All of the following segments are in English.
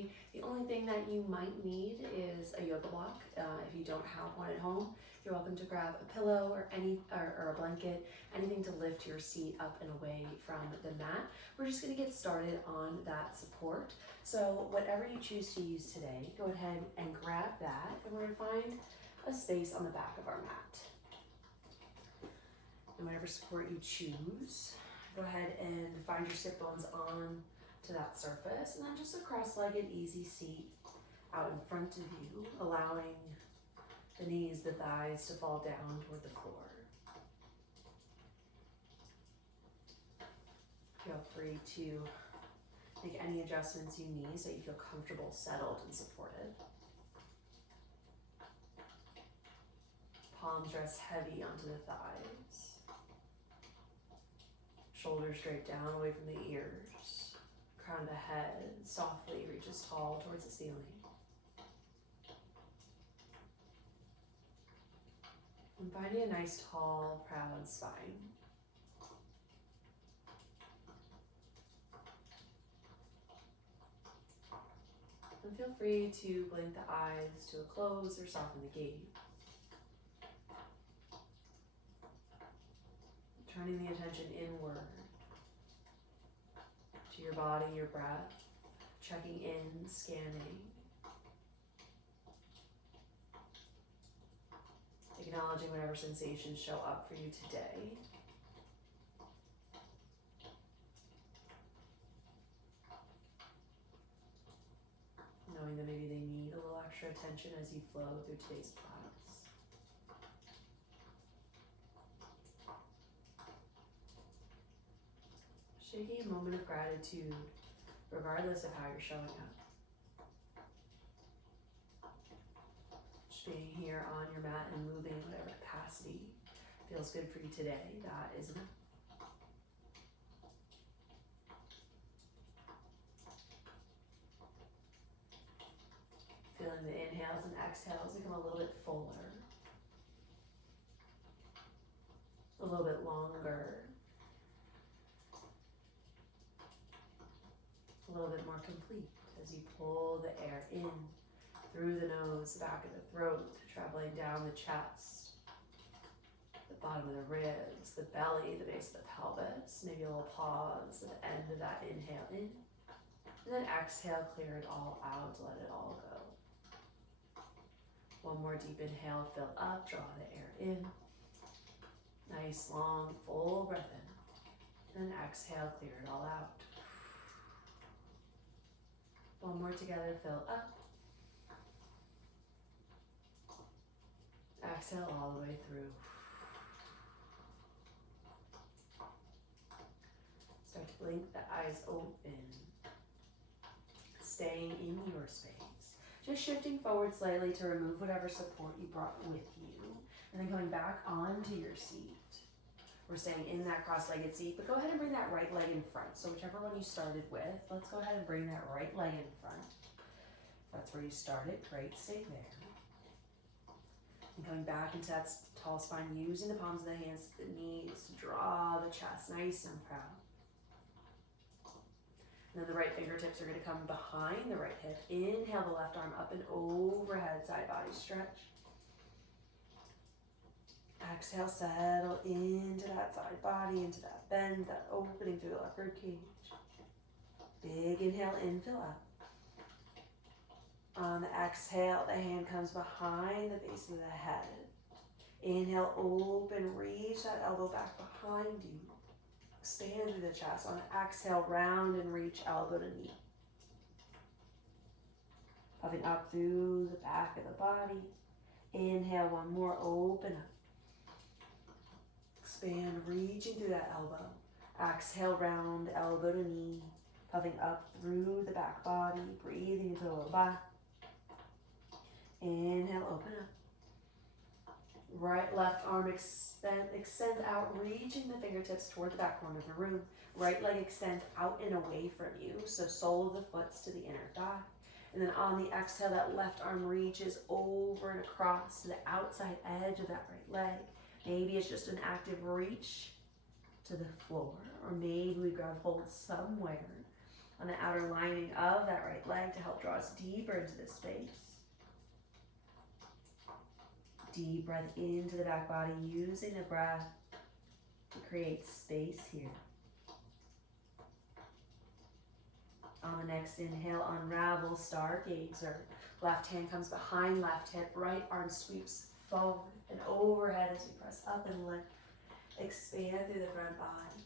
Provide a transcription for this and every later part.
comfy. The only thing that you might need is a yoga block. If you don't have one at home, you're welcome to grab a pillow or a blanket, anything to lift your seat up and away from the mat. We're just gonna get started on that support. So whatever you choose to use today, go ahead and grab that, and we're gonna find a space on the back of our mat. And whatever support you choose, go ahead and find your sit bones on to that surface, and then just a cross-legged easy seat out in front of you, allowing the knees, the thighs to fall down toward the floor. Feel free to make any adjustments you need so you feel comfortable, settled, and supported. Palms rest heavy onto the thighs. Shoulders drape down away from the ears. Crown of the head softly reaches tall towards the ceiling. And finding a nice, tall, proud spine. And feel free to blink the eyes to a close or soften the gaze. Turning the attention inward to your body, your breath, checking in, scanning. Acknowledging whatever sensations show up for you today. Knowing that maybe they need a little extra attention as you flow through today's class. Shaking a moment of gratitude, regardless of how you're showing up. Just being here on your mat and moving in whatever capacity feels good for you today, that is enough. Feeling the inhales and exhales become a little bit fuller, a little bit longer, a little bit more complete as you pull the air in through the nose, back of the throat, traveling down the chest, the bottom of the ribs, the belly, the base of the pelvis. Maybe a little pause at the end of that inhale in, and then exhale, clear it all out, let it all go. One more deep inhale, fill up, draw the air in. Nice, long, full breath in. And then exhale, clear it all out. One more together, fill up. Exhale all the way through. Start to blink the eyes open. Staying in your space. Just shifting forward slightly to remove whatever support you brought with you. And then coming back onto your seat. We're staying in that cross-legged seat, but go ahead and bring that right leg in front. So whichever one you started with, let's go ahead and bring that right leg in front. If that's where you started, great, stay there. And coming back into that tall spine, using the palms of the hands to the knees to draw the chest nice and proud. And then the right fingertips are going to come behind the right hip. Inhale the left arm up and overhead, side body stretch. Exhale, settle into that side body, into that bend, that opening through the left rib cage. Big inhale in, fill up. On the exhale, the hand comes behind the base of the head. Inhale, open, reach that elbow back behind you. Expand through the chest. On the exhale, round and reach elbow to knee. Puffing up through the back of the body. Inhale, one more, open up. Expand, reaching through that elbow. Exhale, round, elbow to knee. Puffing up through the back body, breathing into the lower back. Inhale, open up. Right, left arm extends out, reaching the fingertips toward the back corner of the room. Right leg extends out and away from you, so sole of the foot's to the inner thigh. And then on the exhale, that left arm reaches over and across to the outside edge of that right leg. Maybe it's just an active reach to the floor, or maybe we grab hold somewhere on the outer lining of that right leg to help draw us deeper into this space. Deep breath into the back body, using the breath to create space here. On the next inhale, unravel, stargazer. Left hand comes behind left hip, right arm sweeps forward and overhead as we press up and lift. Expand through the front body.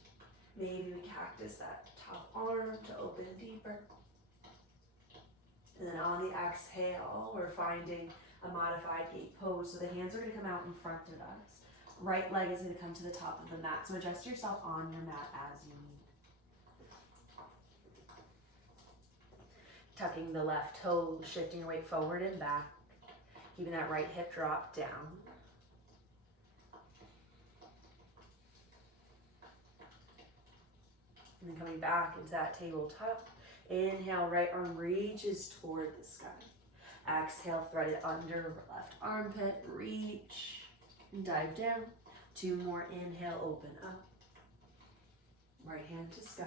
Maybe we cactus that top arm to open deeper. And then on the exhale, we're finding a modified gate pose. So the hands are going to come out in front of us. Right leg is going to come to the top of the mat. So adjust yourself on your mat as you need. Tucking the left toe, shifting your weight forward and back. Keeping that right hip drop down. And then coming back into that tabletop. Inhale, right arm reaches toward the sky. Exhale, thread it under left armpit, reach and dive down. 2 more, inhale, open up. Right hand to sky.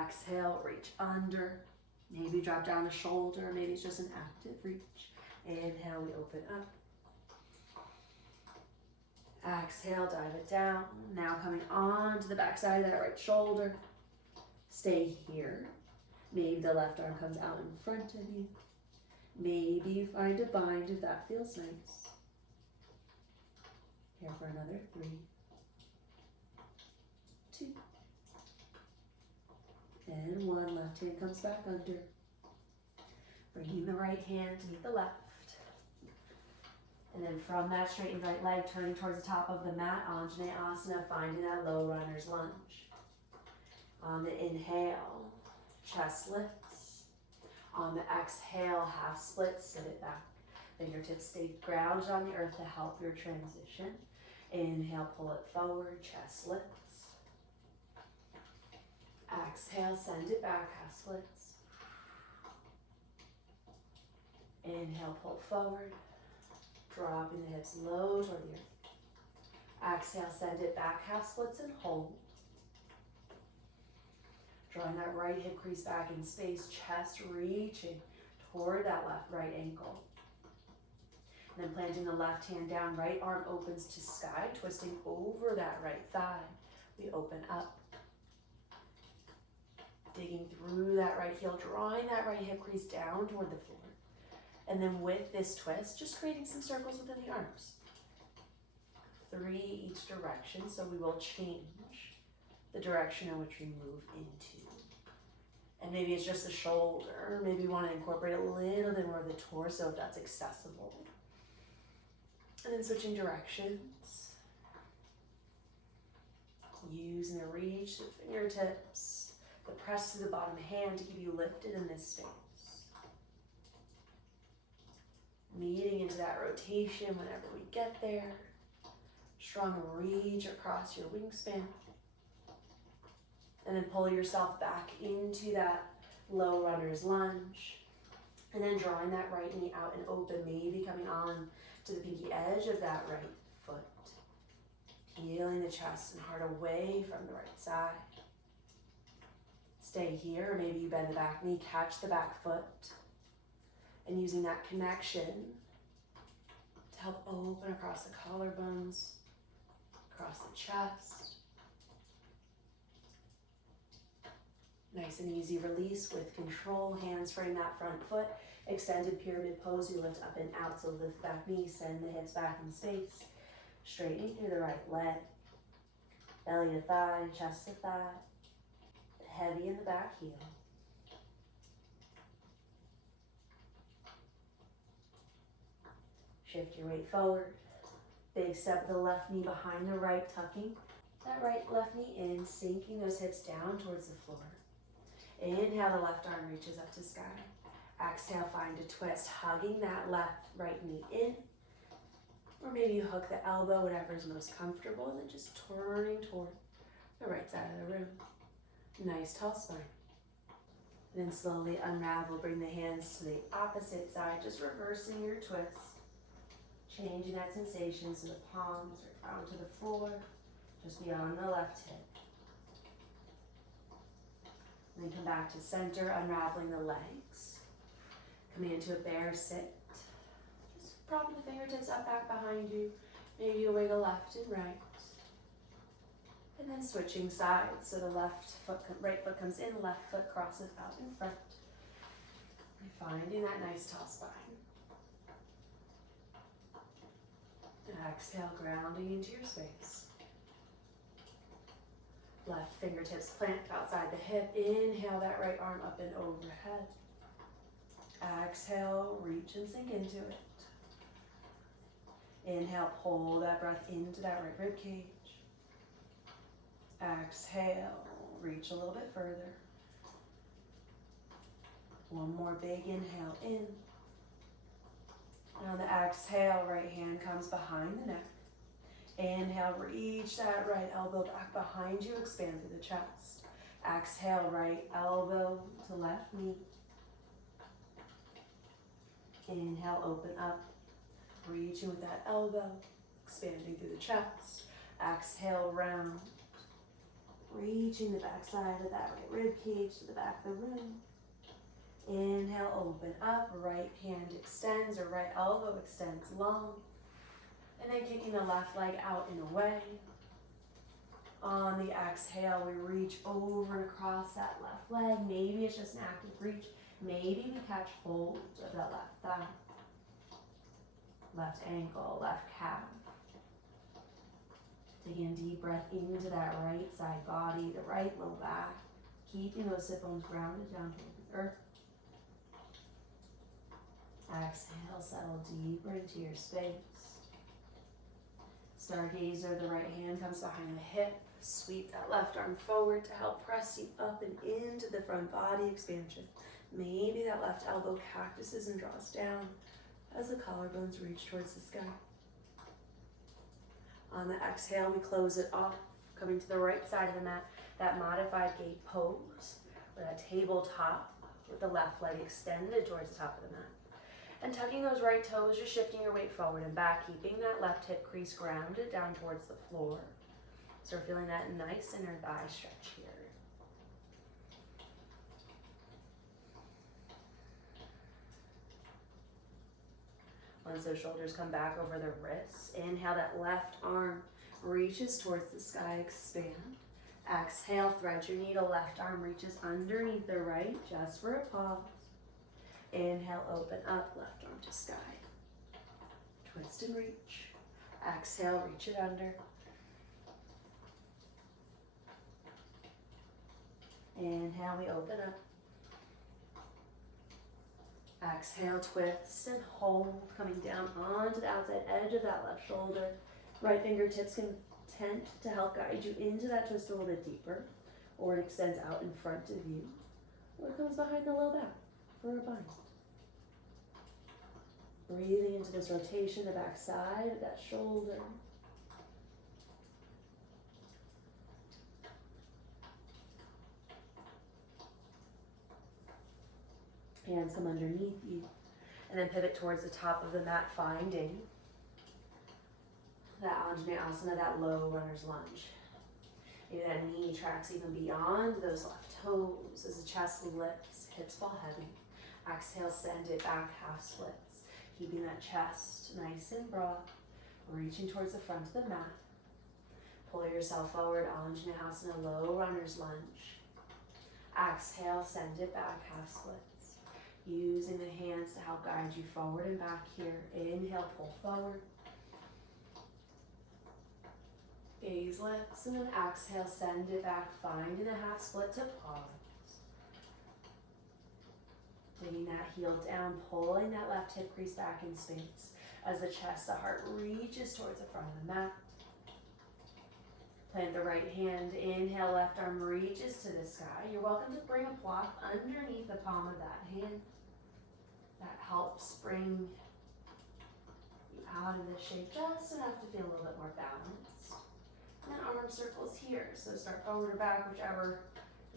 Exhale, reach under. Maybe drop down a shoulder, maybe it's just an active reach. Inhale, we open up. Exhale, dive it down. Now coming on to the back side of that right shoulder. Stay here. Maybe the left arm comes out in front of you. Maybe you find a bind if that feels nice. Here for another 3, 2, and 1. Left hand comes back under. Bringing the right hand to meet the left. And then from that straightened right leg, turning towards the top of the mat, Anjaneyasana, finding that low runner's lunge. On the inhale, chest lifts. On the exhale, half split, sit it back. Fingertips stay grounded on the earth to help your transition. Inhale, pull it forward, chest lifts. Exhale, send it back, half splits. Inhale, pull forward. Dropping the hips low toward the earth. Exhale, send it back, half splits and hold. Drawing that right hip crease back in space, chest reaching toward that right ankle. And then planting the left hand down, right arm opens to sky, twisting over that right thigh. We open up. Digging through that right heel, drawing that right hip crease down toward the floor. And then with this twist, just creating some circles within the arms. 3 each direction, so we will change the direction in which we move into. And maybe it's just the shoulder. Maybe you want to incorporate a little bit more of the torso if that's accessible. And then switching directions. Using the reach, the fingertips, the press to the bottom hand to keep you lifted in this space. Meeting into that rotation whenever we get there. Strong reach across your wingspan. And then pull yourself back into that low runner's lunge. And then drawing that right knee out and open, maybe coming on to the pinky edge of that right foot. Peeling the chest and heart away from the right side. Stay here, or maybe you bend the back knee, catch the back foot. And using that connection to help open across the collarbones, across the chest. Nice and easy release with control. Hands frame that front foot. Extended pyramid pose. You lift up and out. So lift back knee. Send the hips back in space. Straightening through the right leg. Belly to thigh. Chest to thigh. Heavy in the back heel. Shift your weight forward. Big step the left knee behind the right, tucking that right left knee in, sinking those hips down towards the floor. Inhale, the left arm reaches up to sky. Exhale, find a twist, hugging that right knee in. Or maybe you hook the elbow, whatever is most comfortable, and then just turning toward the right side of the room. Nice tall spine. Then slowly unravel, bring the hands to the opposite side, just reversing your twist. Changing that sensation so the palms are down to the floor, just beyond the left hip. And then come back to center, unraveling the legs. Coming into a bear sit. Just propping the fingertips up back behind you. Maybe you wiggle left and right. And then switching sides. So the right foot comes in, left foot crosses out in front. And finding that nice tall spine. And exhale, grounding into your space. Left fingertips plant outside the hip. Inhale that right arm up and overhead. Exhale, reach and sink into it. Inhale, pull that breath into that right rib cage. Exhale, reach a little bit further. One more big inhale in. And on the exhale, right hand comes behind the neck. Inhale, reach that right elbow back behind you, expand through the chest. Exhale, right elbow to left knee. Inhale, open up, reaching with that elbow, expanding through the chest. Exhale, round, reaching the back side of that right rib cage to the back of the room. Inhale, open up, right hand extends or right elbow extends long. And then kicking the left leg out and away. On the exhale, we reach over and across that left leg. Maybe it's just an active reach. Maybe we catch hold of that left thigh, left ankle, left calf. Taking a deep breath into that right side body, the right low back, keeping those sit bones grounded down toward the earth. Exhale, settle deeper into your space. Stargazer, the right hand comes behind the hip. Sweep that left arm forward to help press you up and into the front body expansion. Maybe that left elbow cactuses and draws down as the collarbones reach towards the sky. On the exhale, we close it off, coming to the right side of the mat, that modified gate pose, or that tabletop with the left leg extended towards the top of the mat. And tucking those right toes, just shifting your weight forward and back, keeping that left hip crease grounded down towards the floor. So we're feeling that nice inner thigh stretch here. Once those shoulders come back over the wrists, inhale, that left arm reaches towards the sky, expand. Exhale, thread your needle, left arm reaches underneath the right, just for a pause. Inhale, open up, left arm to sky. Twist and reach. Exhale, reach it under. Inhale, we open up. Exhale, twist and hold, coming down onto the outside edge of that left shoulder. Right fingertips can tend to help guide you into that twist a little bit deeper, or it extends out in front of you, or it comes behind the low back for a bind. Breathing into this rotation, the back side of that shoulder. Hands come underneath you. And then pivot towards the top of the mat, finding that Anjaneyasana, that low runner's lunge. Maybe that knee tracks even beyond those left toes as the chest lifts, hips fall heavy. Exhale, send it back, half splits. Keeping that chest nice and broad, reaching towards the front of the mat. Pull yourself forward, Anjaneyasana, low runner's lunge. Exhale, send it back, half splits. Using the hands to help guide you forward and back here. Inhale, pull forward. Gaze lifts, and then exhale, send it back, finding a half split to pause. Taking that heel down, pulling that left hip crease back in space as the chest, the heart reaches towards the front of the mat. Plant the right hand, inhale, left arm reaches to the sky. You're welcome to bring a block underneath the palm of that hand. That helps bring you out of this shape just enough to feel a little bit more balanced. And then arm circles here. So start forward or back, whichever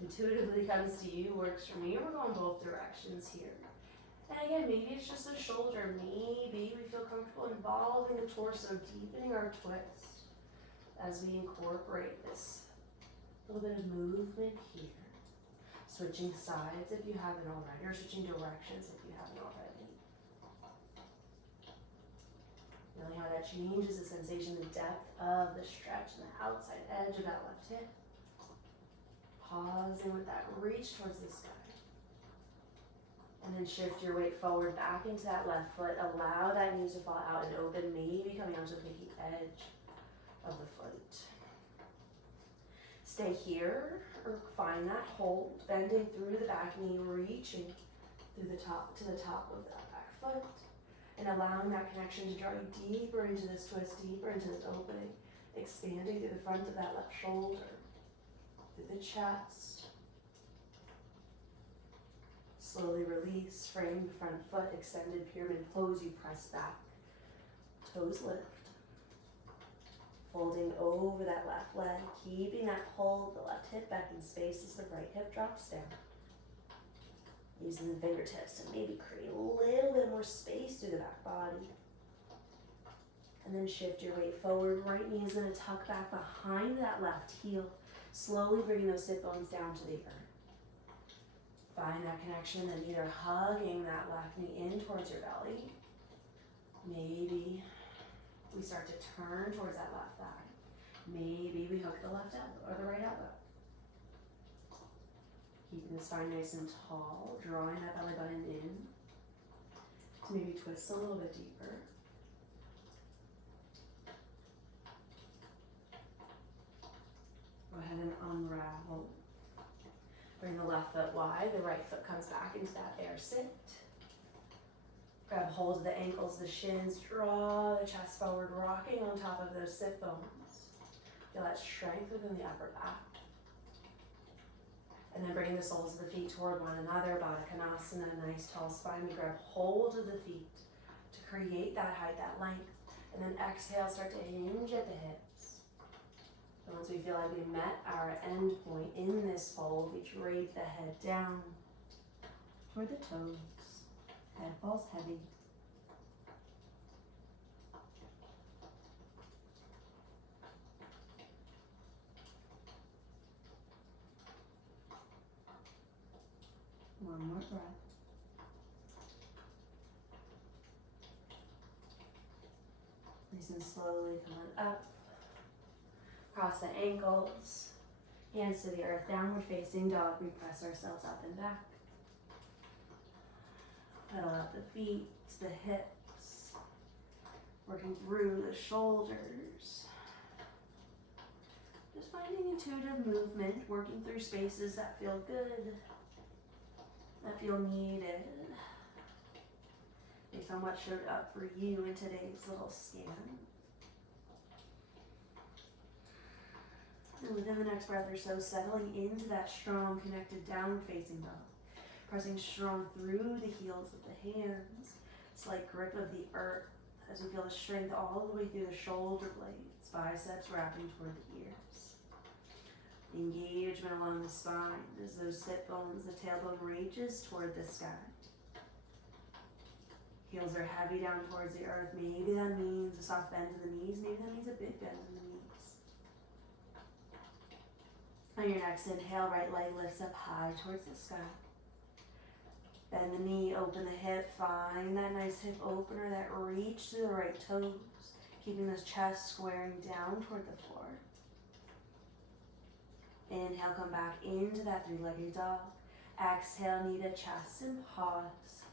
intuitively comes to you, works for me. We're going both directions here. And again, maybe it's just the shoulder. Maybe we feel comfortable involving the torso, deepening our twist as we incorporate this little bit of movement here. Switching sides if you haven't already, or switching directions if you haven't already. Feeling how that changes the sensation, the depth of the stretch and the outside edge of that left hip. Pausing with that reach towards the sky. And then shift your weight forward back into that left foot. Allow that knee to fall out and open, maybe coming onto the pinky edge of the foot. Stay here or find that hold, bending through the back knee, reaching through the top to the top of that back foot, and allowing that connection to draw you deeper into this twist, deeper into this opening, expanding through the front of that left shoulder, through the chest. Slowly release, frame the front foot, extended pyramid pose, you press back, toes lift. Folding over that left leg, keeping that hold, the left hip back in space as the right hip drops down. Using the fingertips to maybe create a little bit more space through the back body. And then shift your weight forward, right knee is gonna tuck back behind that left heel, slowly bringing those sit bones down to the earth. Find that connection and either hugging that left knee in towards your belly. Maybe we start to turn towards that left thigh. Maybe we hook the left elbow or the right elbow. Keeping the spine nice and tall, drawing that belly button in to maybe twist a little bit deeper. Go ahead and unravel. Bring the left foot wide, the right foot comes back into that bear sit. Grab hold of the ankles, the shins, draw the chest forward, rocking on top of those sit bones. Feel that strength within the upper back. And then bringing the soles of the feet toward one another, Baddha Konasana, nice tall spine. We grab hold of the feet to create that height, that length. And then exhale, start to hinge at the hips. And once we feel like we met our end point in this fold, we drape the head down toward the toes. Head falls heavy. One more breath. Nice and slowly coming up. Cross the ankles. Hands to the earth. Downward facing dog. We press ourselves up and back. Pedal out the feet, the hips, working through the shoulders. Just finding intuitive movement, working through spaces that feel good, that feel needed, based on what showed up for you in today's little scan. And within the next breath or so, settling into that strong, connected, downward facing dog. Pressing strong through the heels of the hands, slight grip of the earth as we feel the strength all the way through the shoulder blades, biceps wrapping toward the ears. Engagement along the spine as those sit bones, the tailbone reaches toward the sky. Heels are heavy down towards the earth. Maybe that means a soft bend to the knees, maybe that means a big bend in the knees. On your next inhale, right leg lifts up high towards the sky. Bend the knee, open the hip, find that nice hip opener, that reach to the right toes, keeping this chest squaring down toward the floor. Inhale, come back into that three-legged dog. Exhale, knee to chest and pause.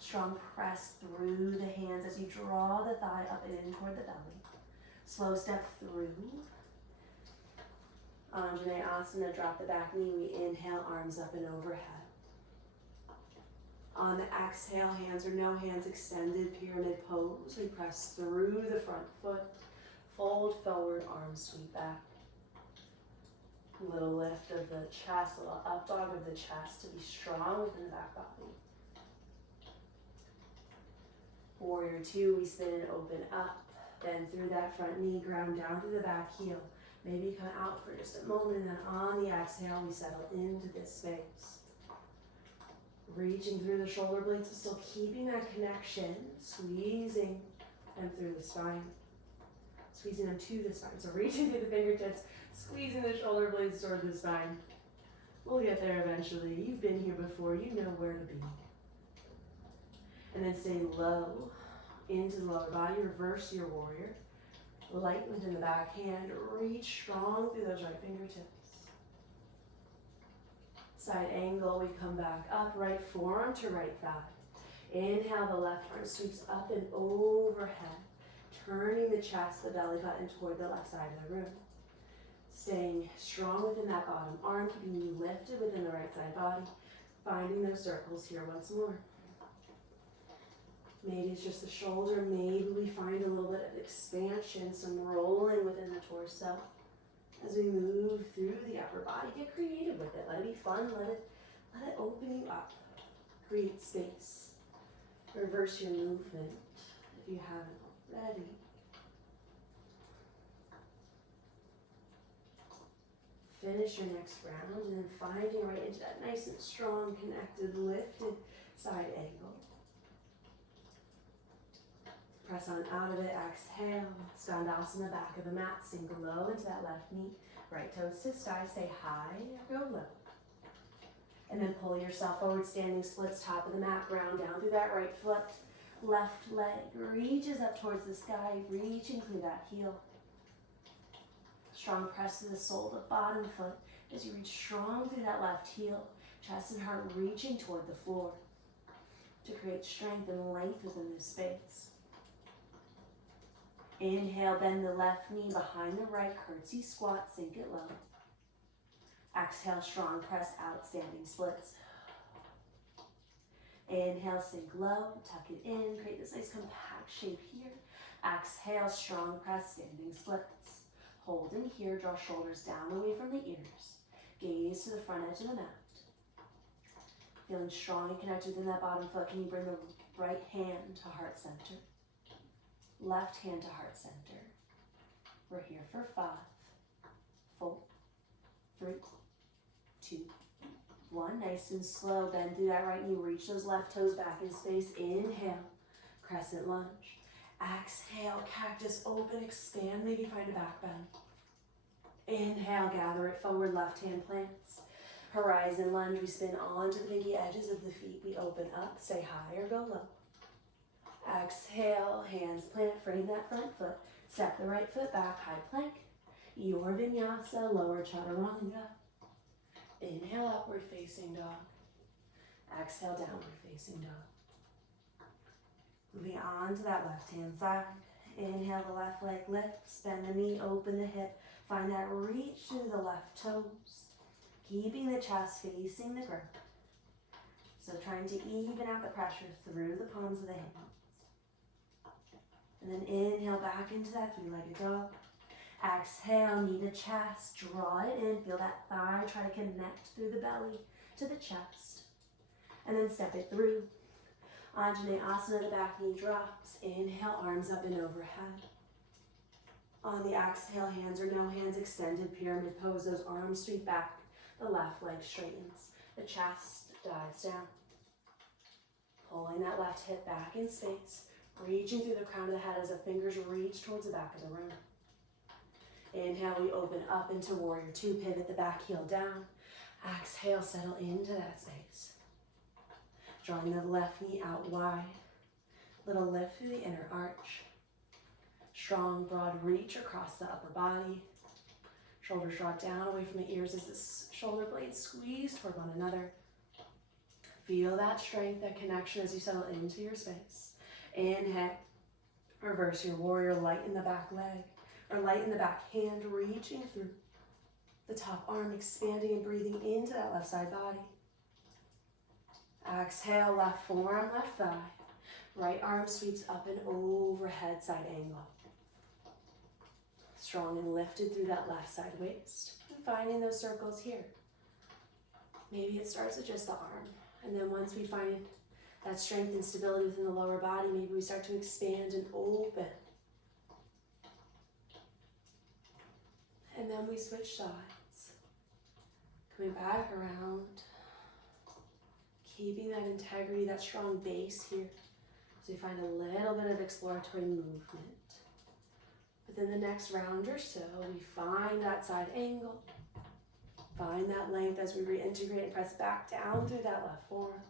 Strong press through the hands as you draw the thigh up and in toward the belly. Slow step through. Anjaneyasana, drop the back knee. We inhale, arms up and overhead. On the exhale, hands or no hands, extended pyramid pose. We press through the front foot, fold forward, arms sweep back. A little lift of the chest, a little up dog of the chest to be strong within the back body. Warrior two, we spin and open up, bend through that front knee, ground down through the back heel. Maybe come out for just a moment, and then on the exhale, we settle into this space. Reaching through the shoulder blades, but still keeping that connection, squeezing them through the spine, squeezing them to the spine. So reaching through the fingertips, squeezing the shoulder blades toward the spine. We'll get there eventually. You've been here before. You know where to be. And then stay low into the lower body. Reverse your warrior. Light within the back hand. Reach strong through those right fingertips. Side angle. We come back up. Right forearm to right thigh. Inhale, the left arm sweeps up and overhead. Turning the chest, the belly button toward the left side of the room. Staying strong within that bottom arm, keeping you lifted within the right side body. Finding those circles here once more. Maybe it's just the shoulder, maybe we find a little bit of expansion, some rolling within the torso. As we move through the upper body, get creative with it. Let it be fun, let it open you up. Create space. Reverse your movement if you haven't already. Finish your next round and then finding right into that nice and strong, connected, lifted side angle. Press on out of it, exhale. Skandasana, back of the mat, sink low into that left knee. Right toes to sky, stay high, go low. And then pull yourself forward, standing splits, top of the mat, ground down through that right foot. Left leg reaches up towards the sky, reaching through that heel. Strong press to the sole of the bottom foot as you reach strong through that left heel. Chest and heart reaching toward the floor to create strength and length within this space. Inhale, bend the left knee behind the right, curtsy squat, sink it low. Exhale, strong press out, standing splits. Inhale, sink low, tuck it in, create this nice compact shape here. Exhale, strong press, standing splits. Hold in here, draw shoulders down away from the ears. Gaze to the front edge of the mat. Feeling strong and connected within that bottom foot, can you bring the right hand to heart center? Left hand to heart center. We're here for 5, 4, 3, 2, 1. Nice and slow. Bend through that right knee. Reach those left toes back in space. Inhale. Crescent lunge. Exhale. Cactus open. Expand. Maybe find a back bend. Inhale. Gather it forward. Left hand plants. Horizon lunge. We spin onto the pinky edges of the feet. We open up. Stay high or go low. Exhale. Hands plant. Frame that front foot. Step the right foot back. High plank. Your vinyasa. Lower chaturanga. Inhale, upward facing dog. Exhale, downward facing dog. Moving on to that left hand side. Inhale, the left leg lifts, bend the knee, open the hip. Find that reach through the left toes. Keeping the chest facing the ground. So trying to even out the pressure through the palms of the hands. And then inhale back into that three-legged dog. Exhale, knee to chest, draw it in, feel that thigh, try to connect through the belly to the chest. And then step it through. Anjaneyasana, the back knee drops. Inhale, arms up and overhead. On the exhale, hands or no hands, extended pyramid pose. Those arms sweep back, the left leg straightens. The chest dives down. Pulling that left hip back in space, reaching through the crown of the head as the fingers reach towards the back of the room. Inhale, we open up into warrior 2, pivot the back heel down. Exhale, settle into that space. Drawing the left knee out wide. Little lift through the inner arch. Strong, broad reach across the upper body. Shoulders draw down away from the ears as the shoulder blades squeeze toward one another. Feel that strength, that connection as you settle into your space. Inhale, reverse your warrior, lighten the back leg. Or lighten the back hand, reaching through the top arm, expanding and breathing into that left side body. Exhale, left forearm, left thigh. Right arm sweeps up and overhead, side angle. Strong and lifted through that left side waist. And finding those circles here. Maybe it starts with just the arm. And then once we find that strength and stability within the lower body, maybe we start to expand and open. And then we switch sides. Coming back around. Keeping that integrity, that strong base here. So we find a little bit of exploratory movement. Within the next round or so, we find that side angle. Find that length as we reintegrate and press back down through that left forearm.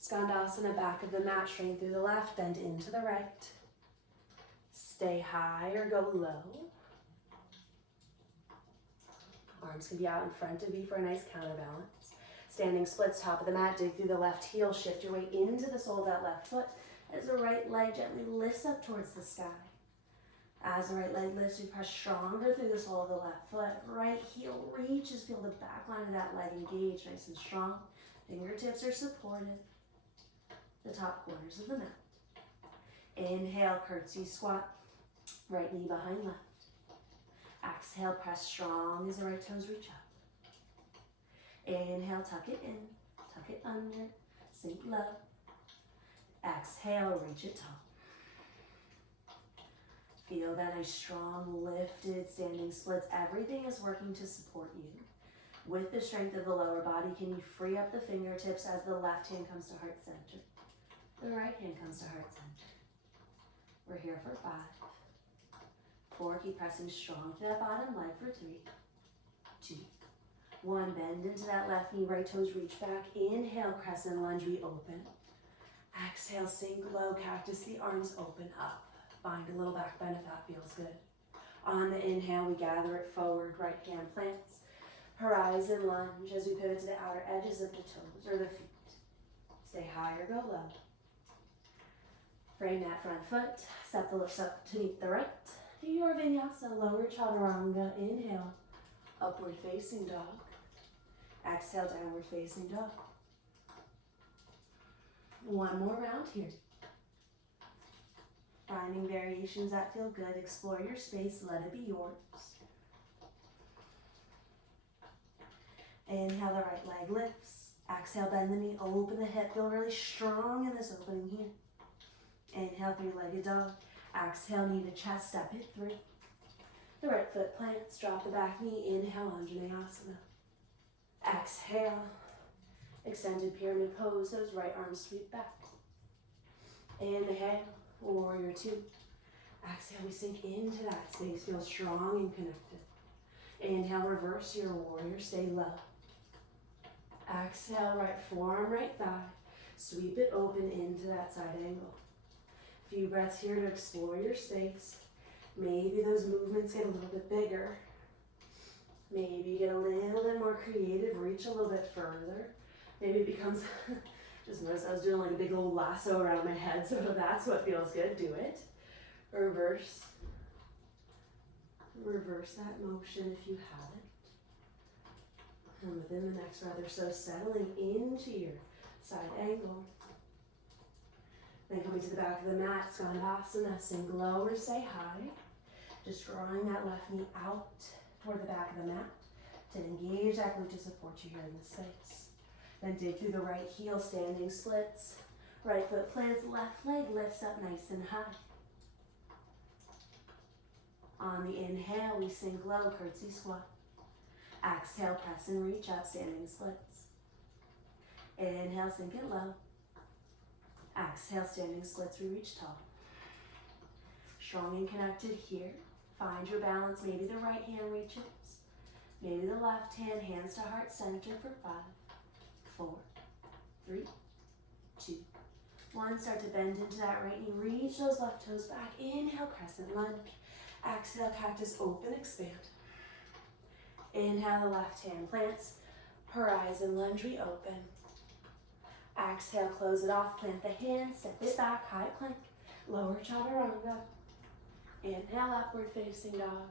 Skandasana, back of the mat, straighten through the left, bend into the right. Stay high or go low. Arms can be out in front of you for a nice counterbalance. Standing splits, top of the mat, dig through the left heel, shift your weight into the sole of that left foot as the right leg gently lifts up towards the sky. As the right leg lifts, you press stronger through the sole of the left foot. Right heel reaches, feel the back line of that leg engaged, nice and strong. Fingertips are supported. The top corners of the mat. Inhale, curtsy squat. Right knee behind left. Exhale, press strong as the right toes reach up. Inhale, tuck it in, tuck it under, sink low. Exhale, reach it tall. Feel that nice, strong, lifted, standing splits. Everything is working to support you. With the strength of the lower body, can you free up the fingertips as the left hand comes to heart center? The right hand comes to heart center. We're here for 5, 4, keep pressing strong to that bottom leg for 3, 2, 1. Bend into that left knee, right toes reach back. Inhale, crescent lunge, we open. Exhale, sink low, cactus, the arms open up. Find a little back bend if that feels good. On the inhale, we gather it forward, right hand plants. Horizon lunge as we pivot to the outer edges of the toes or the feet. Stay high or go low. Frame that front foot, step the lips up to meet the right. Your vinyasa, lower chaturanga, inhale, upward facing dog. Exhale, downward facing dog. One more round here. Finding variations that feel good. Explore your space, let it be yours. Inhale, the right leg lifts. Exhale, bend the knee, open the hip. Feel really strong in this opening here. Inhale, three-legged dog. Exhale, knee to chest, step it through. The right foot plants, drop the back knee. Inhale, Anjaneyasana. Exhale, extended pyramid pose. Those right arms sweep back. Inhale, warrior 2. Exhale, we sink into that space. Feel strong and connected. Inhale, reverse your warrior. Stay low. Exhale, right forearm, right thigh. Sweep it open into that side angle. Few breaths here to explore your space. Maybe those movements get a little bit bigger. Maybe you get a little bit more creative, reach a little bit further. Maybe it becomes, just notice I was doing like a big old lasso around my head, so that's what feels good, do it. Reverse. Reverse that motion if you have it. And within the next breath or so, settling into your side angle. Then coming to the back of the mat, Skandasana, sink low or stay high. Just drawing that left knee out toward the back of the mat to engage that glute to support you here in this space. Then dig through the right heel, standing splits. Right foot plants, left leg lifts up nice and high. On the inhale, we sink low, curtsy squat. Exhale, press and reach up, standing splits. Inhale, sink it low. Exhale, standing splits, we reach tall. Strong and connected here. Find your balance. Maybe the right hand reaches. Maybe the left hand, hands to heart center for 5, 4, 3, 2, 1. Start to bend into that right knee. Reach those left toes back. Inhale, crescent lunge. Exhale, cactus, open, expand. Inhale, the left hand plants. Horizon lunge, we open. Exhale, close it off, plant the hand, step it back, high plank, lower chaturanga. Inhale, upward facing dog.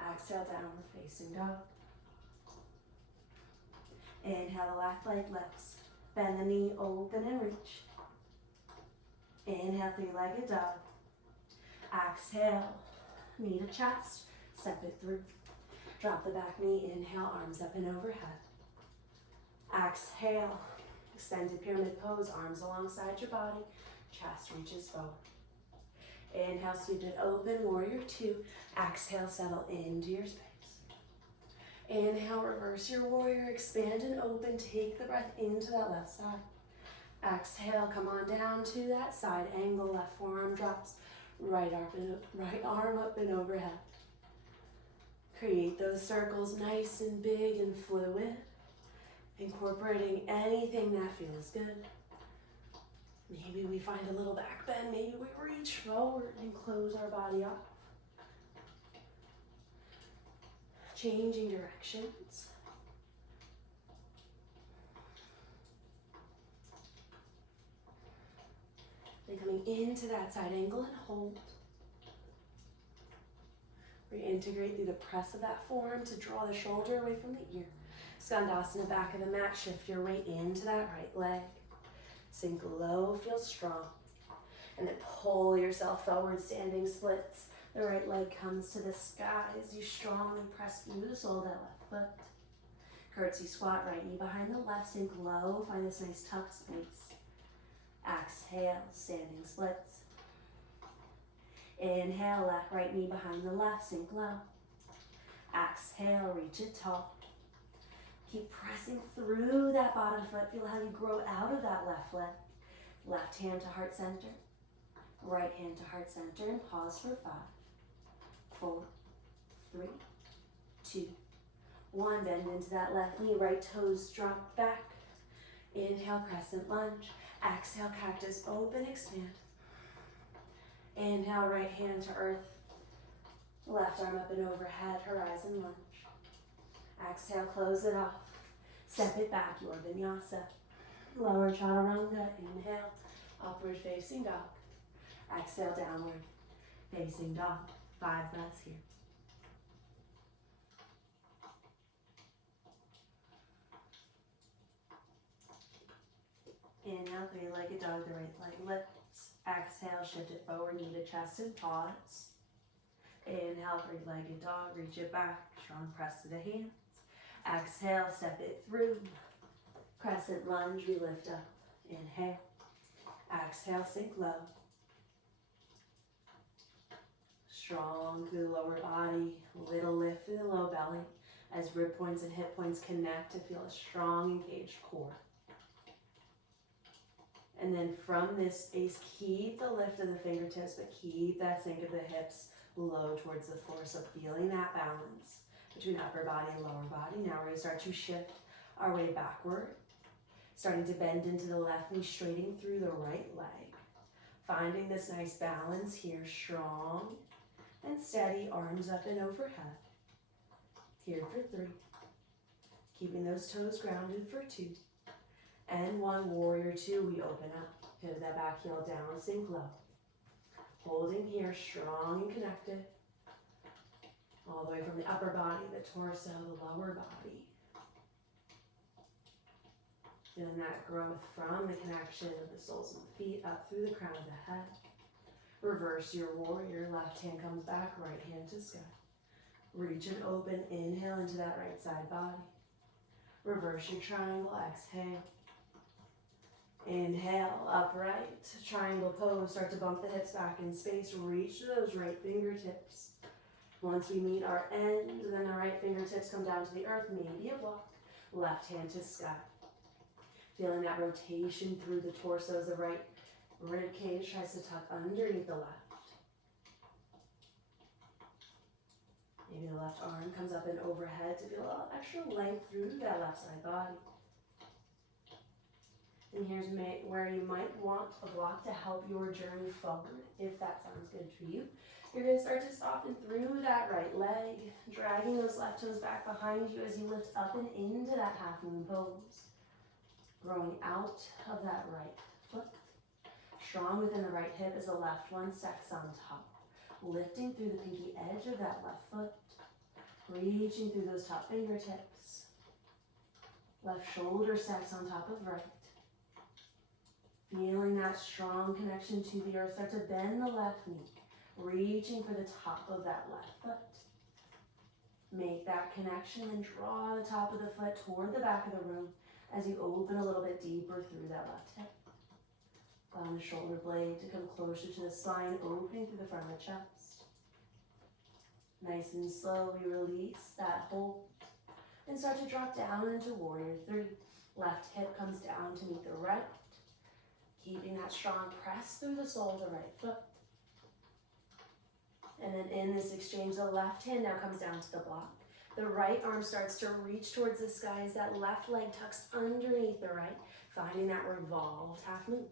Exhale, downward facing dog. Inhale, the left leg lifts. Bend the knee, open and reach. Inhale, three-legged dog. Exhale, knee to chest, step it through. Drop the back knee, inhale, arms up and overhead. Exhale, extended pyramid pose, arms alongside your body, chest reaches forward. Inhale, sweep it open, warrior 2. Exhale, settle into your space. Inhale, reverse your warrior, expand and open, take the breath into that left side. Exhale, come on down to that side angle, left forearm drops, right arm up and overhead. Create those circles nice and big and fluid, incorporating anything that feels good. Maybe we find a little back bend, maybe we reach forward and close our body off. Changing directions. Then coming into that side angle and hold. Reintegrate through the press of that form to draw the shoulder away from the ear. Skandasana, back of the mat, shift your weight into that right leg. Sink low, feel strong. And then pull yourself forward, standing splits. The right leg comes to the sky as you strongly press through the sole of that left foot. Curtsy squat, right knee behind the left, sink low, find this nice tuck space. Exhale, standing splits. Inhale, left, right knee behind the left, sink low. Exhale, reach it tall. Keep pressing through that bottom foot. Feel how you grow out of that left leg. Left hand to heart center. Right hand to heart center and pause for 5, 4, 3, 2, 1. Bend into that left knee, right toes drop back. Inhale, crescent lunge. Exhale, cactus, open, expand. Inhale, right hand to earth. Left arm up and overhead, horizon lunge. Exhale, close it off. Step it back, your vinyasa. Lower chaturanga, inhale, upward facing dog. Exhale, downward facing dog. 5 breaths here. Inhale, 3-legged dog, the right leg lifts. Exhale, shift it forward, knee to chest and pause. Inhale, 3-legged dog, reach it back, strong press to the hands. Exhale, step it through. Crescent lunge, we lift up. Inhale. Exhale, sink low. Strong through the lower body, little lift through the low belly as rib points and hip points connect to feel a strong engaged core. And then from this space, keep the lift of the fingertips, but keep that sink of the hips low towards the floor. So feeling that balance between upper body and lower body. Now we're going to start to shift our way backward, starting to bend into the left knee, straightening through the right leg. Finding this nice balance here, strong and steady, arms up and overhead. Here for 3. Keeping those toes grounded for 2. And 1, warrior 2, we open up. Pivot that back heel down, sink low. Holding here, strong and connected. All the way from the upper body, the torso, the lower body. Feeling that growth from the connection of the soles of the feet up through the crown of the head. Reverse your warrior, left hand comes back, right hand to sky. Reach and open, inhale into that right side body. Reverse your triangle, exhale. Inhale, upright, triangle pose, start to bump the hips back in space, reach to those right fingertips. Once we meet our end, then the right fingertips come down to the earth, maybe a block, left hand to sky. Feeling that rotation through the torso as the right rib cage tries to tuck underneath the left. Maybe the left arm comes up and overhead to feel a little extra length through that left side body. And here's where you might want a block to help your journey forward, if that sounds good for you. You're going to start to soften through that right leg, dragging those left toes back behind you as you lift up and into that half moon pose. Growing out of that right foot. Strong within the right hip as the left one stacks on top. Lifting through the pinky edge of that left foot. Reaching through those top fingertips. Left shoulder stacks on top of right. Feeling that strong connection to the earth. Start to bend the left knee. Reaching for the top of that left foot. Make that connection and draw the top of the foot toward the back of the room as you open a little bit deeper through that left hip. Allow the shoulder blade to come closer to the spine, opening through the front of the chest. Nice and slowly release that hold and start to drop down into warrior 3. Left hip comes down to meet the right. Keeping that strong press through the sole of the right foot. And then in this exchange, the left hand now comes down to the block. The right arm starts to reach towards the sky as that left leg tucks underneath the right, finding that revolved half moon.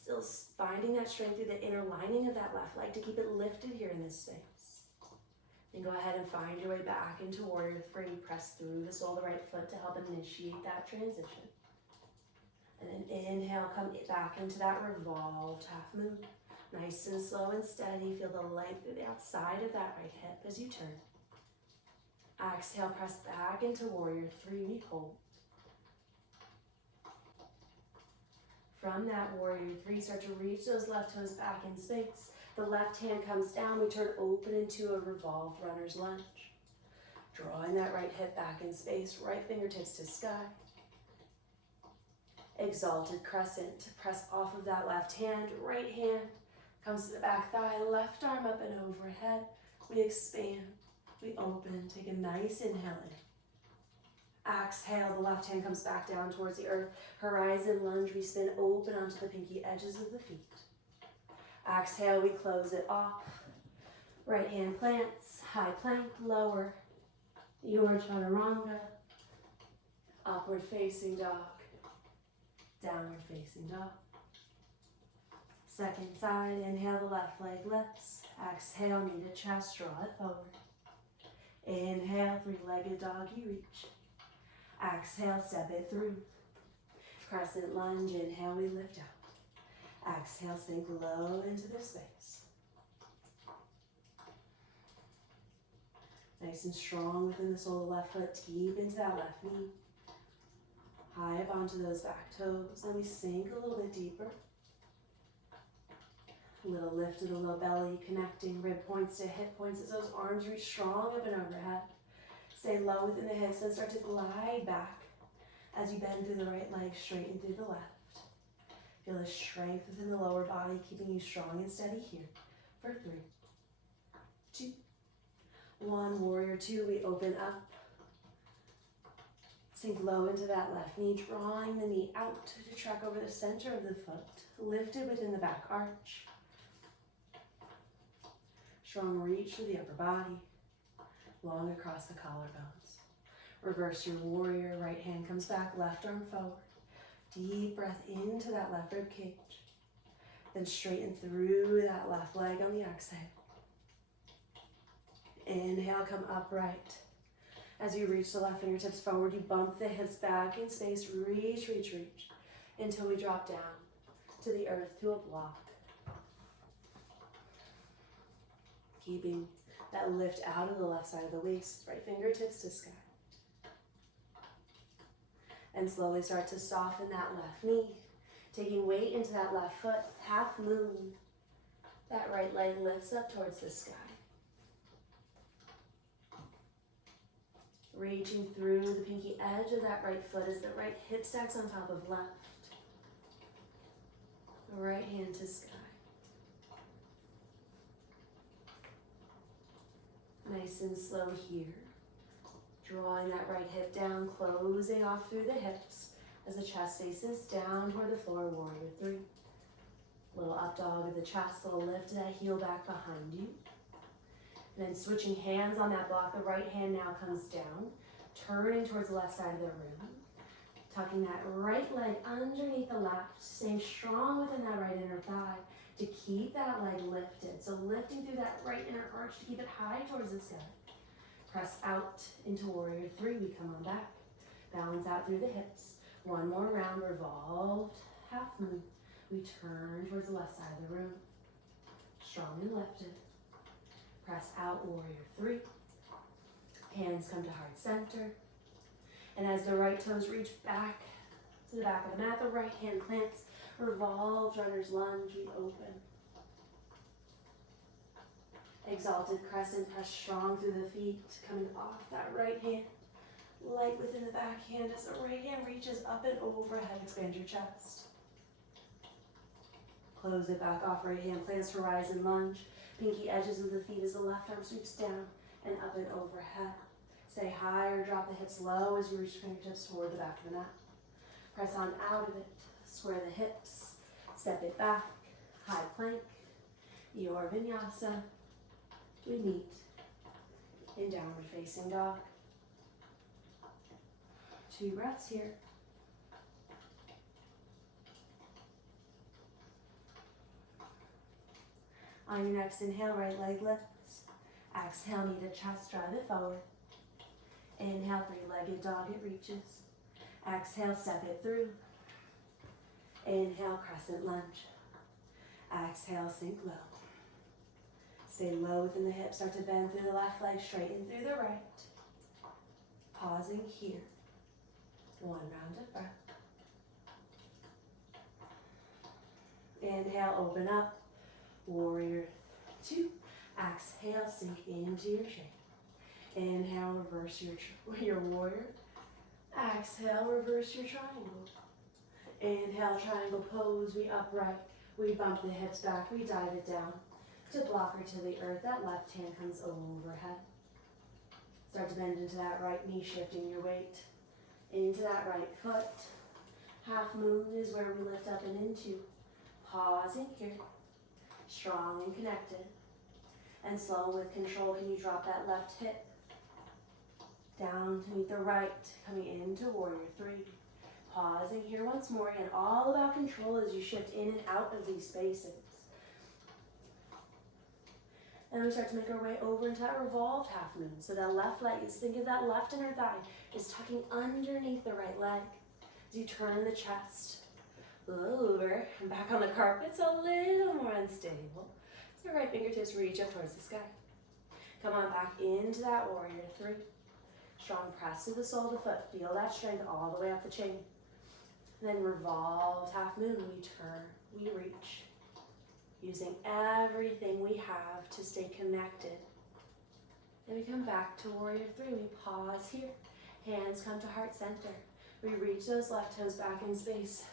Still finding that strength through the inner lining of that left leg to keep it lifted here in this space. Then go ahead and find your way back into Warrior Three. Press through the sole of the right foot to help initiate that transition. And then inhale, come back into that revolved half moon. Nice and slow and steady. Feel the length through the outside of that right hip as you turn. Exhale, press back into Warrior Three. We hold. From that Warrior Three, start to reach those left toes back in space. The left hand comes down. We turn open into a revolved runner's lunge. Drawing that right hip back in space, right fingertips to sky. Exalted crescent. Press off of that left hand. Right hand comes to the back thigh. Left arm up and overhead. We expand. We open. Take a nice inhale in. Exhale, the left hand comes back down towards the earth. Horizon lunge, we spin open onto the pinky edges of the feet. Exhale, we close it off. Right hand plants, high plank, lower. Your chaturanga. Upward facing dog. Downward facing dog. Second side, inhale, the left leg lifts. Exhale, knee to chest, draw it forward. Inhale, three-legged doggy reach. Exhale, step it through. Crescent lunge, inhale, we lift out. Exhale, sink low into the space. Nice and strong within the sole of the left foot, deep into that left knee. High up onto those back toes. Then we sink a little bit deeper. A little lift of the low belly, connecting rib points to hip points as those arms reach strong up and overhead. Stay low within the hips and start to glide back as you bend through the right leg, straighten through the left. Feel the strength within the lower body, keeping you strong and steady here for 3, 2, 1. Warrior Two, we open up. Sink low into that left knee, drawing the knee out to track over the center of the foot, lifted within the back arch. Strong reach through the upper body, long across the collarbones. Reverse your warrior, right hand comes back, left arm forward. Deep breath into that left rib cage. Then straighten through that left leg on the exhale. Inhale, come upright. As you reach the left fingertips forward, you bump the hips back in space, reach, reach, reach, until we drop down to the earth to a block. Keeping that lift out of the left side of the waist, right fingertips to sky. And slowly start to soften that left knee, taking weight into that left foot, half moon. That right leg lifts up towards the sky. Reaching through the pinky edge of that right foot as the right hip stacks on top of left. Right hand to sky. Nice and slow here. Drawing that right hip down, closing off through the hips as the chest faces down toward the floor, Warrior Three. Little up dog of the chest, little lift of that heel back behind you. And then switching hands on that block, the right hand now comes down, turning towards the left side of the room. Tucking that right leg underneath the left, staying strong within that right inner thigh to keep that leg lifted. So lifting through that right inner arch to keep it high towards the sky. Press out into Warrior Three. We come on back. Balance out through the hips. One more round, revolved half moon. We turn towards the left side of the room. Strong and lifted. Press out, Warrior Three. Hands come to heart center. And as the right toes reach back to the back of the mat, the right hand plants. Revolved runner's lunge, we open. Exalted crescent, press strong through the feet, coming off that right hand. Light within the back hand as the right hand reaches up and overhead, expand your chest. Close it back off, right hand plants horizon lunge. Pinky edges of the feet as the left arm sweeps down and up and overhead. Stay high or drop the hips low as you reach fingertips toward the back of the mat. Press on out of it, square the hips, step it back, high plank, your vinyasa. we meet in downward facing dog. 2 breaths here. On your next inhale, right leg lifts. Exhale, knee to chest, drive it forward. Inhale, 3-legged dog, it reaches. Exhale, step it through. Inhale, crescent lunge. Exhale, sink low. Stay low within the hips, start to bend through the left leg, straighten through the right. Pausing here. 1 round of breath. Inhale, open up. Warrior 2. Exhale, sink into your shape. Inhale, reverse your warrior. Exhale, reverse your triangle. Inhale, triangle pose, we upright. We bump the hips back, we dive it down. To blocker to the earth, that left hand comes overhead. Start to bend into that right knee, shifting your weight into that right foot. Half moon is where we lift up and into. Pausing here, strong and connected. And slow with control, can you drop that left hip down to meet the right, coming into warrior 3. Pausing here once more, again, all about control as you shift in and out of these spaces. And we start to make our way over into that revolved half moon. So that left leg is, think of that left inner thigh is tucking underneath the right leg. As you turn the chest over and back on the carpet, it's a little more unstable. So right fingertips reach up towards the sky. Come on back into that warrior 3. Strong press to the sole of the foot. Feel that strength all the way up the chain. And then revolved half moon, we turn, we reach. Using everything we have to stay connected. And we come back to warrior 3. We pause here. Hands come to heart center. We reach those left toes back in space.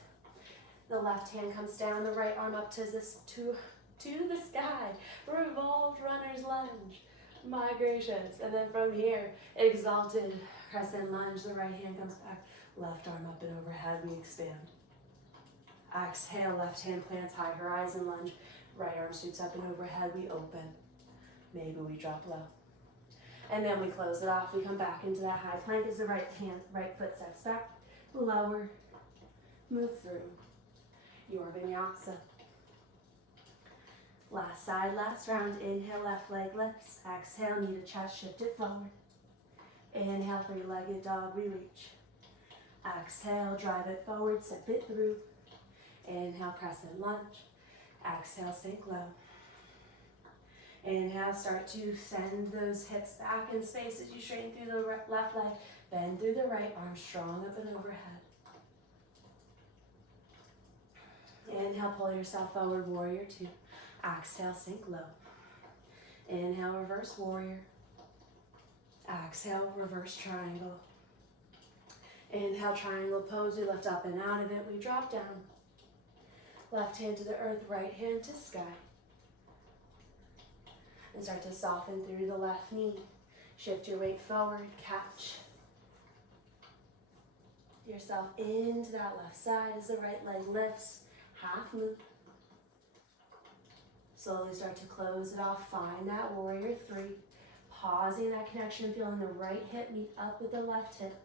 The left hand comes down, the right arm up to the sky. Revolved runner's lunge. My gracious. And then from here, exalted crescent lunge. The right hand comes back. Left arm up and overhead, we expand. Exhale, left hand plants high horizon lunge. Right arm sweeps up and overhead, we open. Maybe we drop low. And then we close it off. We come back into that high plank as the right foot steps back. Lower, move through. Your vinyasa. Last side, last round. Inhale, left leg lifts. Exhale, knee to chest, shift it forward. Inhale, 3-legged dog, we reach. Exhale, drive it forward, step it through. Inhale, crescent lunge. Exhale, sink low. Inhale, start to send those hips back in space as you straighten through the left leg. Bend through the right arm, strong up and overhead. Inhale, pull yourself forward, warrior 2. Exhale, sink low. Inhale, reverse warrior. Exhale, reverse triangle. Inhale, triangle pose, we lift up and out of it, we drop down. Left hand to the earth, right hand to sky. And start to soften through the left knee. Shift your weight forward, catch yourself into that left side as the right leg lifts, half moon. Slowly start to close it off, find that warrior 3. Pausing that connection, feeling the right hip meet up with the left hip.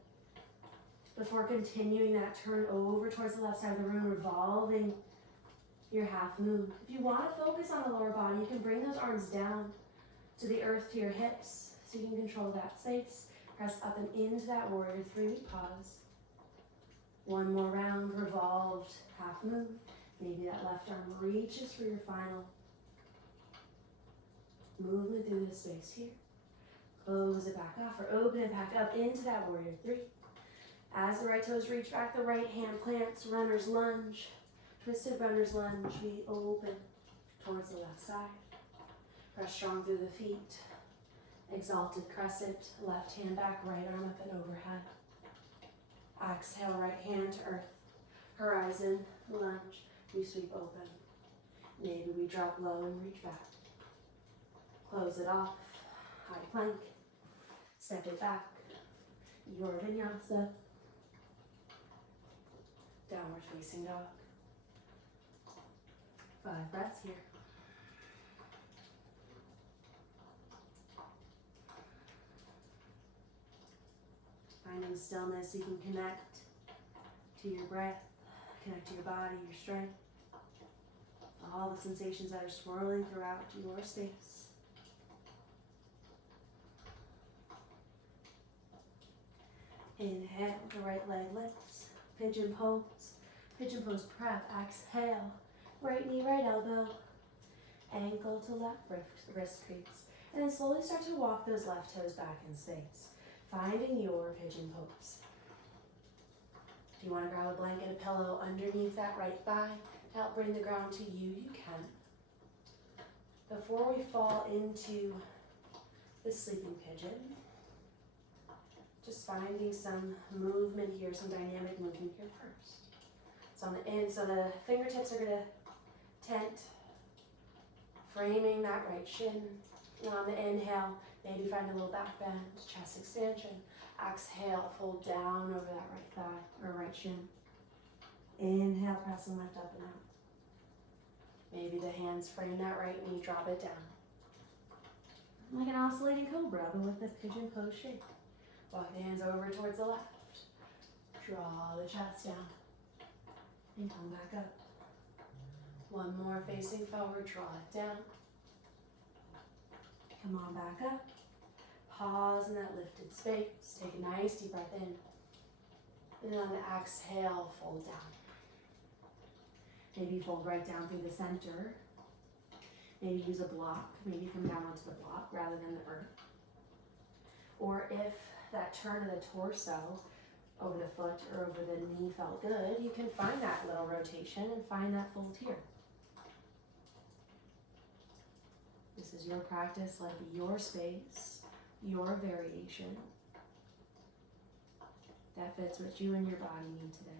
Before continuing that turn over towards the left side of the room, revolving your half moon. If you want to focus on the lower body, you can bring those arms down to the earth, to your hips, so you can control that space. Press up and into that warrior 3, pause. One more round, revolved half moon. Maybe that left arm reaches for your final movement through the space here. Close it back off or open it back up into that warrior 3. As the right toes reach back, the right hand plants runner's lunge. Twisted runner's lunge, we open towards the left side. Press strong through the feet. Exalted crescent, left hand back, right arm up and overhead. Exhale, right hand to earth. Horizon lunge, we sweep open. Maybe we drop low and reach back. Close it off, high plank. Step it back, your vinyasa. Downward facing dog. 5 breaths here. find stillness so you can connect to your breath, connect to your body, your strength, all the sensations that are swirling throughout your space. Inhale, the right leg lifts, pigeon pose prep, exhale, right knee, right elbow, ankle to left, wrist crease. And then slowly start to walk those left toes back in space, finding your pigeon pose. If you want to grab a blanket, a pillow underneath that right thigh to help bring the ground to you, you can. Before we fall into the sleeping pigeon, just finding some movement here, some dynamic movement here first. So on the in, so the fingertips are gonna tent, framing that right shin. And on the inhale, maybe find a little back bend, chest expansion. Exhale, fold down over that right thigh or right shin. Inhale, press and lift up and out. Maybe the hands frame that right knee, drop it down. Like an oscillating cobra, but with the pigeon pose shape. Walk the hands over towards the left. Draw the chest down. And come back up. One more facing forward, draw it down. Come on back up. Pause in that lifted space. Take a nice deep breath in. And on the exhale, fold down. Maybe fold right down through the center. Maybe use a block. Maybe come down onto the block rather than the earth. Or if that turn of the torso over the foot or over the knee felt good, you can find that little rotation and find that fold here. This is your practice, like your space, your variation that fits what you and your body need today.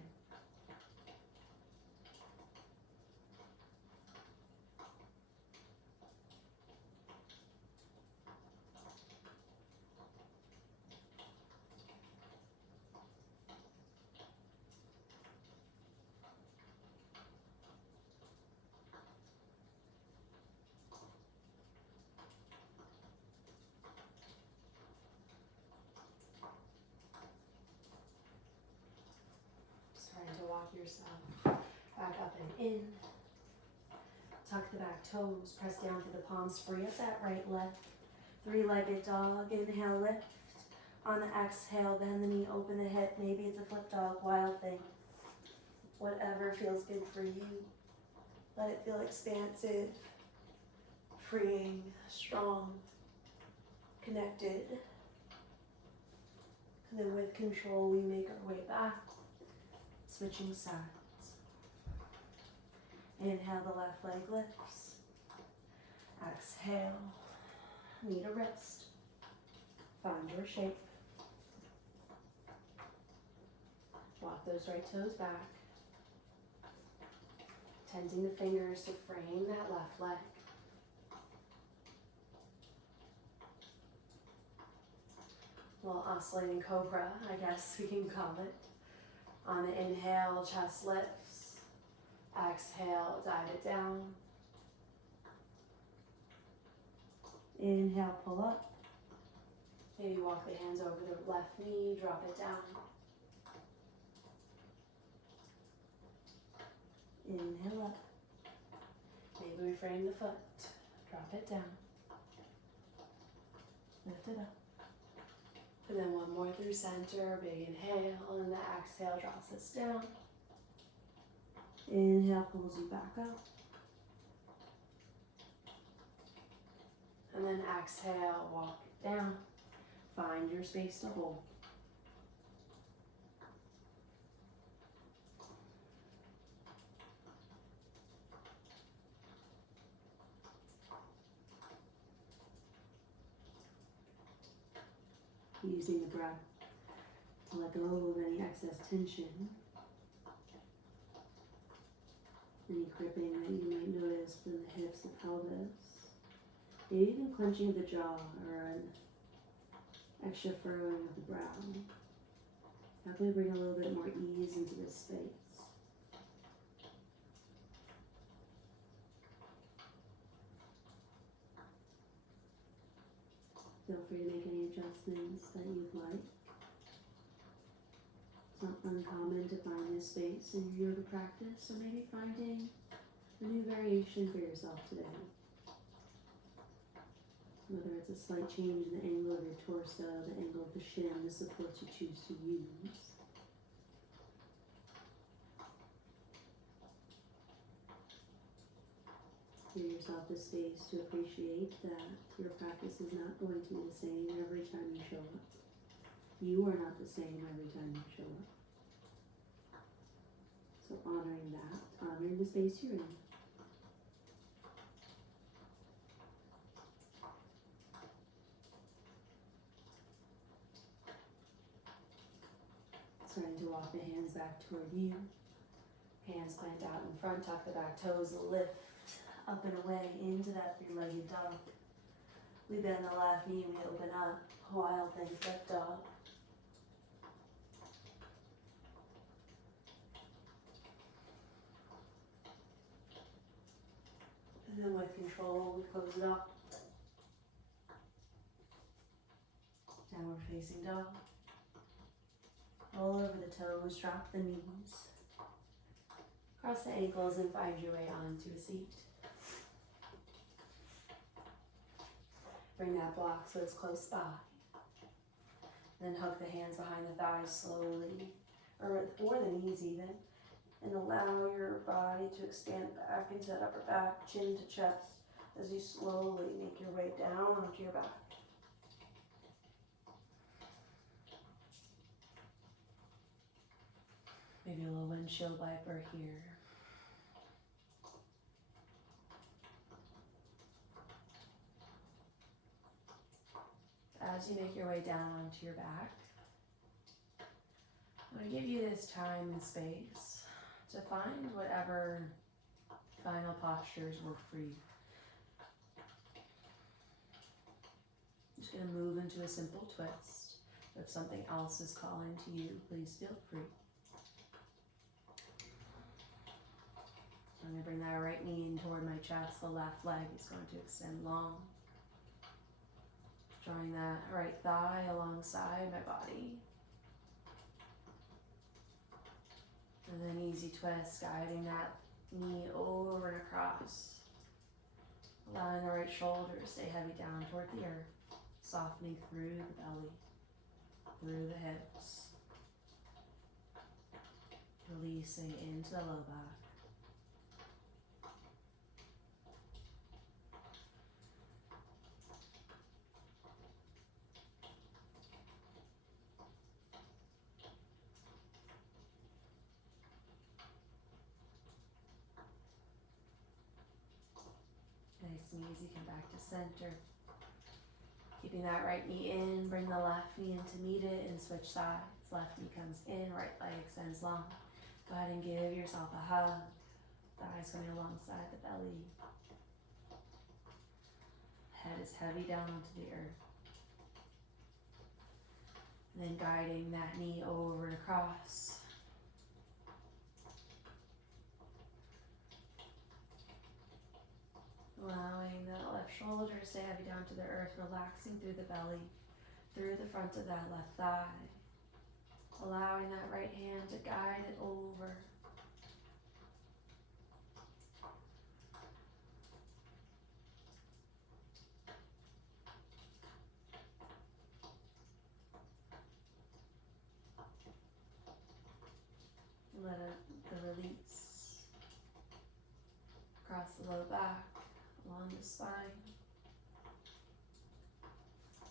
Starting to walk yourself back up and in. Tuck the back toes, press down through the palms, free up that right leg. Three-legged dog, inhale, lift. On the exhale, bend the knee, open the hip. Maybe it's a flip dog, wild thing. Whatever feels good for you. Let it feel expansive, freeing, strong, connected. And then with control, we make our way back, switching sides. Inhale, the left leg lifts. Exhale, knee to wrist. Find your shape. Walk those right toes back. Tenting the fingers to frame that left leg. Little oscillating cobra, I guess we can call it. On the inhale, chest lifts. Exhale, dive it down. Inhale, pull up. Maybe walk the hands over the left knee, drop it down. Inhale up. Maybe we frame the foot, drop it down. Lift it up. And then one more through center, big inhale, and the exhale drops us down. Inhale pulls you back up. And then exhale, walk it down. Find your space to hold. Using the breath to let go of any excess tension, any gripping that you might notice in the hips, the pelvis, maybe even clenching of the jaw or an extra furrowing of the brow. How can we bring a little bit more ease into this space? Feel free to make any adjustments that you'd like. not uncommon to find this space in your yoga practice, so maybe finding a new variation for yourself today. Whether it's a slight change in the angle of your torso, the angle of the shin, the support you choose to use. Give yourself the space to appreciate that your practice is not going to be the same every time you show up. You are not the same every time you show up. So honoring that, honoring the space you're in. Starting to walk the hands back toward you. Hands plant out in front, tuck the back toes, lift up and away into that three-legged dog. We bend the left knee, we open up, wild thing, step dog. And then with control, we close it off. Downward facing dog. Roll over the toes, drop the knees. Cross the ankles and find your way onto a seat. Bring that block so it's close by. Then hook the hands behind the thighs slowly, or the knees even, and allow your body to expand back into that upper back, chin to chest, as you slowly make your way down onto your back. Maybe a little windshield wiper here. As you make your way down onto your back, I'm going to give you this time and space to find whatever final postures work for you. I'm just going to move into a simple twist. If something else is calling to you, please feel free. I'm going to bring that right knee in toward my chest. The left leg is going to extend long. Drawing that right thigh alongside my body. And then easy twist, guiding that knee over and across. Allowing the right shoulder to stay heavy down toward the earth. Softening through the belly, through the hips. Releasing into the low back. Nice and easy, come back to center. Keeping that right knee in, bring the left knee in to meet it and switch sides. Left knee comes in, right leg extends long. Go ahead and give yourself a hug. Thighs coming alongside the belly. Head is heavy down onto the earth. And then guiding that knee over and across. Allowing that left shoulder to stay heavy down to the earth, relaxing through the belly, through the front of that left thigh. Allowing that right hand to guide it over. Let the release across the low back, along the spine.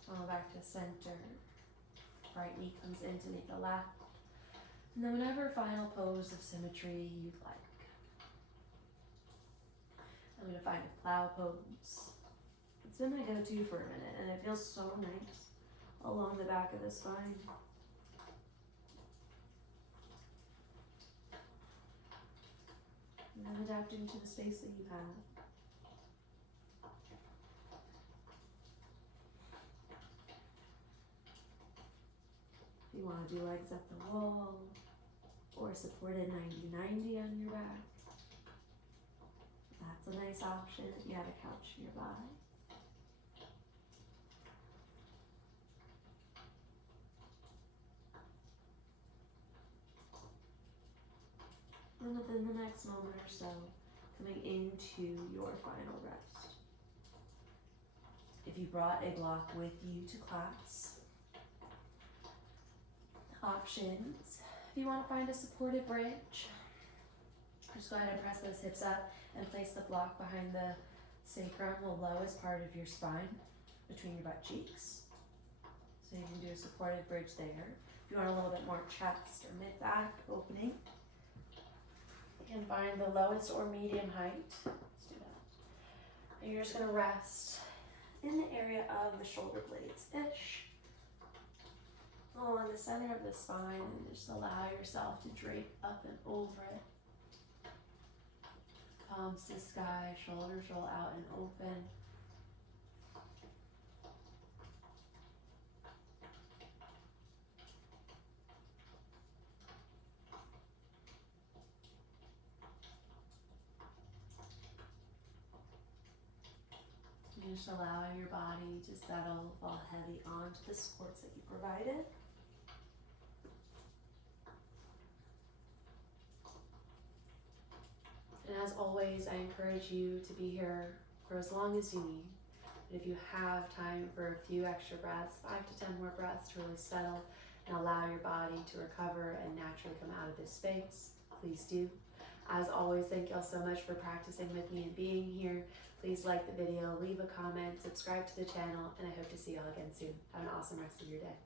Come back to center. Right knee comes in to meet the left. And then whatever final pose of symmetry you'd like. I'm going to find a plow pose. It's been my go-to for a minute, and it feels so nice along the back of the spine. And then adapting to the space that you have. If you want to do legs at the wall or supported 90-90 on your back, that's a nice option if you have a couch nearby. And within the next moment or so, coming into your final rest. If you brought a block with you to class, options. If you want to find a supported bridge, just go ahead and press those hips up and place the block behind the sacrum, the lowest part of your spine, between your butt cheeks. So you can do a supported bridge there. If you want a little bit more chest or mid-back opening, you can find the lowest or medium height. Let's do that. And you're just gonna rest in the area of the shoulder blades-ish, along the center of the spine, and just allow yourself to drape up and over it. Palms to sky, shoulders roll out and open. And just allowing your body to settle, fall heavy onto the supports that you provided. And as always, I encourage you to be here for as long as you need. And if you have time for a few extra breaths, 5 to 10 more breaths to really settle and allow your body to recover and naturally come out of this space, please do. As always, thank y'all so much for practicing with me and being here. Please like the video, leave a comment, subscribe to the channel, and I hope to see y'all again soon. Have an awesome rest of your day.